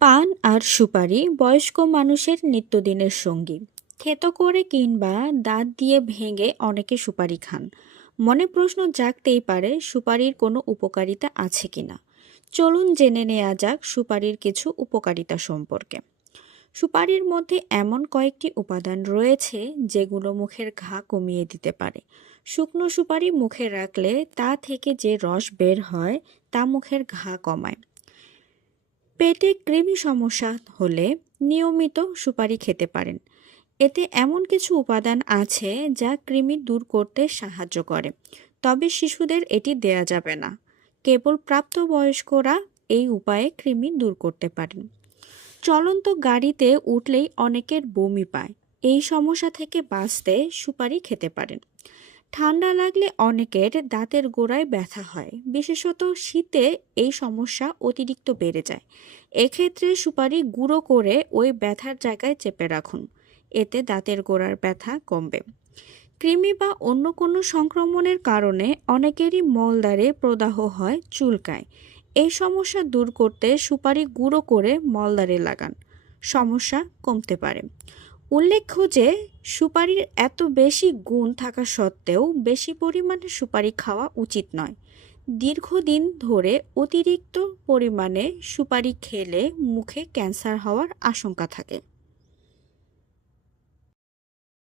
পান আর সুপারি বয়স্ক মানুষের নিত্যদিনের সঙ্গী। থেতো করে কিংবা দাঁত দিয়ে ভেঙে অনেকে সুপারি খান। মনে প্রশ্ন জাগতেই পারে, সুপারির কোনো উপকারিতা আছে কিনা। চলুন জেনে নেওয়া যাক সুপারির কিছু উপকারিতা সম্পর্কে। সুপারির মধ্যে এমন কয়েকটি উপাদান রয়েছে যেগুলো মুখের ঘা কমিয়ে দিতে পারে। শুকনো সুপারি মুখে রাখলে তা থেকে যে রস বের হয় তা মুখের ঘা কমায়। পেটে কৃমি সমস্যা হলে নিয়মিত সুপারি খেতে পারেন। এতে এমন কিছু উপাদান আছে যা কৃমি দূর করতে সাহায্য করে, তবে শিশুদের এটি দেয়া যাবে না। কেবল প্রাপ্তবয়স্করা এই উপায়ে কৃমি দূর করতে পারেন। চলন্ত গাড়িতে উঠলেই অনেকের বমি পায়, এই সমস্যা থেকে বাঁচতে সুপারি খেতে পারেন। ঠান্ডা লাগলে অনেকের দাঁতের গোড়ায় ব্যথা হয়, বিশেষত শীতে এই সমস্যা অতিরিক্ত বেড়ে যায়। এক্ষেত্রে সুপারি গুঁড়ো করে ওই ব্যথার জায়গায় চেপে রাখুন, এতে দাঁতের গোড়ার ব্যথা কমবে। কৃমি বা অন্য কোনো সংক্রমণের কারণে অনেকেরই মলদ্বারে প্রদাহ হয়, চুলকায়। এই সমস্যা দূর করতে সুপারি গুঁড়ো করে মলদ্বারে লাগান, সমস্যা কমতে পারে। উল্লেখ্য যে সুপারির এত বেশি গুণ থাকা সত্ত্বেও বেশি পরিমাণে সুপারি খাওয়া উচিত নয়। দীর্ঘদিন ধরে অতিরিক্ত পরিমাণে সুপারি খেলে মুখে ক্যান্সার হওয়ার আশঙ্কা থাকে।